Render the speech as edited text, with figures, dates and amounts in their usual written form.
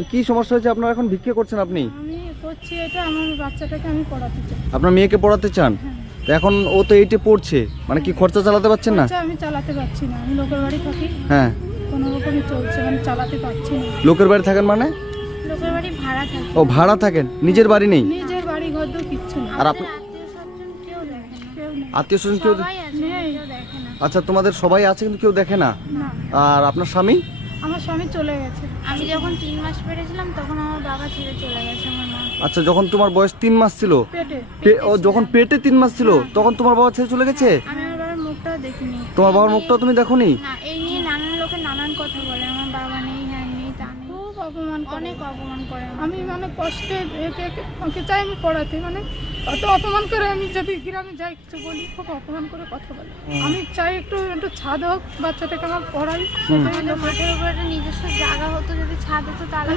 তো কি সমস্যা হয়েছে আপনার? এখন ভিক্ষে করছেন আপনি? আমি করছি এটা, আমার বাচ্চাটাকে আমি পড়াতে চাই। আপনার মেয়েকে পড়াতে চান? হ্যাঁ। তো এখন ও তো এইটে পড়ছে, মানে কি খরচা চালাতে পারছেন না? খরচা আমি চালাতে পারছি না, আমি লোকের বাড়ি থাকি, হ্যাঁ। কোনো রকমই চলছে, আমি চালাতে পারছি না। লোকের বাড়ি থাকেন মানে? লোকের বাড়ি ভাড়া থাকি। ও ভাড়া থাকেন, নিজের বাড়ি নেই? নিজের বাড়ি ঘর তো কিচ্ছু না। আর আপনি আত্মীয় স্বজন কেউ? নেই। আচ্ছা, তোমাদের সবাই আছে কিন্তু কেউ দেখে না? না, আর আপনার স্বামী? আমার স্বামী চলে গেছে। আমি যখন 3 মাস পেরেছিলাম তখন আমার বাবা ছেড়ে চলে গেছে, আমার মা। আচ্ছা, যখন তোমার বয়স 3 মাস ছিল, পেটে ও যখন পেটে 3 মাস ছিল তখন তোমার বাবা ছেড়ে চলে গেছে? আমি আমার বাবার মুখটাও দেখিনি। তোমার বাবার মুখটাও তুমি দেখোনি? না, এই নিয়ে নানান লোকে নানান কথা বলে, আমার বাবা নেই, হ্যাঁ নেই, তা নেই, খুব অপমান করে। অনেক অপমান করে আমাকে। আমি মানে কষ্টে ওকে চাই আমি পড়াতে, মানে অত অপমান করে। আমি যদি গ্রামে যাই কিছু বলি, খুব অপমান করে কথা বলে। আমি চাই একটু একটু ছাদ হোক, বাচ্চাটাকে আমার পড়াই। আমাদের মাঠের উপরে একটা নিজস্ব জায়গা হতো, যদি ছাদ হতো তাহলে